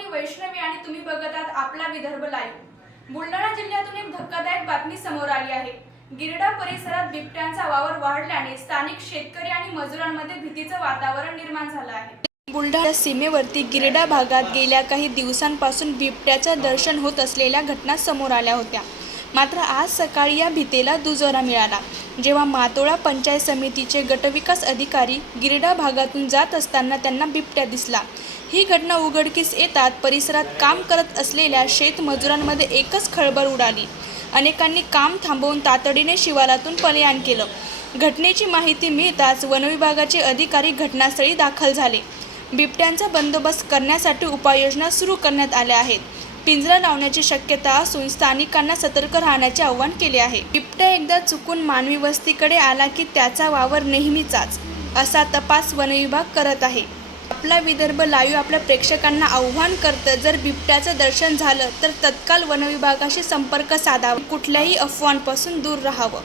मी वैष्णवी आणि तुम्ही बघत आहात आपला विदर्भ लाईव्ह बुलढाणा जिल्ह्यातून एक धक्कादायक बातमी समोर आली आहे. गिरडा परिसरात बिबट्यांचा वावर वाढल्याने स्थानिक शेतकरी आणि मजुरांमध्ये भीतीचं वातावरण निर्माण झालं आहे. बुलढाणा सीमेवरती गिरडा भागात गेल्या काही दिवसांपासून बिबट्याचं दर्शन होत असलेल्या घटना समोर आल्या होत्या. मात्र आज सकाळी या भीतेला दुजोरा मिळाला. जेव्हा मातोळा पंचायत समितीचे गटविकास अधिकारी गिरडा भागातून जात असताना त्यांना बिबट्या दिसला. ही घटना उघडकीस येतात परिसरात काम करत असलेल्या शेतमजुरांमध्ये एकच खळबळ उडाली. अनेकांनी काम थांबवून तातडीने शिवारातून पलायन केलं. घटनेची माहिती मिळताच वनविभागाचे अधिकारी घटनास्थळी दाखल झाले. बिबट्यांचा बंदोबस्त करण्यासाठी उपाययोजना सुरू करण्यात आल्या आहेत. पिंजरा लावण्याची शक्यता असून स्थानिकांना सतर्क राहण्याचे आवाहन केले आहे. बिबट्या एकदा चुकून मानवी वस्तीकडे आला की त्याचा वावर नेहमीचाच असा तपास वनविभाग करत आहे. आपला विदर्भ लाईव्ह आपल्या प्रेक्षकांना आव्हान करतं जर बिबट्याचं दर्शन झालं तर तत्काळ वनविभागाशी संपर्क साधावा. कुठल्याही अफवांपासून दूर राहावं.